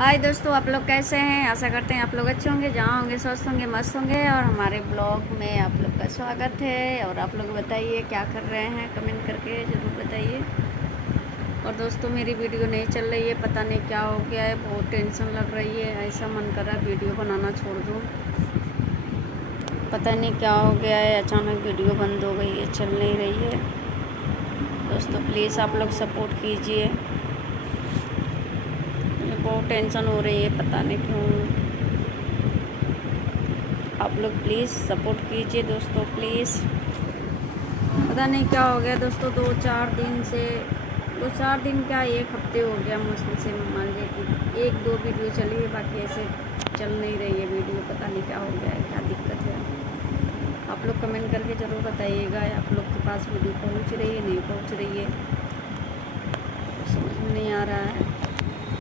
हाय दोस्तों, आप लोग कैसे हैं। आशा करते हैं आप लोग अच्छे होंगे, जहाँ होंगे स्वस्थ होंगे, मस्त होंगे। और हमारे ब्लॉग में आप लोग का स्वागत है। और आप लोग बताइए क्या कर रहे हैं, कमेंट करके ज़रूर बताइए। और दोस्तों, मेरी वीडियो नहीं चल रही है, पता नहीं क्या हो गया है, बहुत टेंशन लग रही है। ऐसा मन कर रहा है वीडियो बनाना छोड़ दूँ, पता नहीं क्या हो गया है, अचानक वीडियो बंद हो गई है, चल नहीं रही है। दोस्तों प्लीज़ आप लोग सपोर्ट कीजिए, बहुत टेंशन हो रही है, पता नहीं क्यों। आप लोग प्लीज़ सपोर्ट कीजिए दोस्तों, प्लीज़। पता नहीं क्या हो गया दोस्तों, 2-4 दिन क्या, 1 हफ्ते हो गया मुश्किल से। मान लीजिए कि 1-2 वीडियो चली है, बाकी ऐसे चल नहीं रही है वीडियो। पता नहीं क्या हो गया है, क्या दिक्कत है। आप लोग कमेंट करके ज़रूर बताइएगा, आप लोग के पास वीडियो पहुंच रही है, नहीं पहुंच रही है, समझ में नहीं आ रहा है।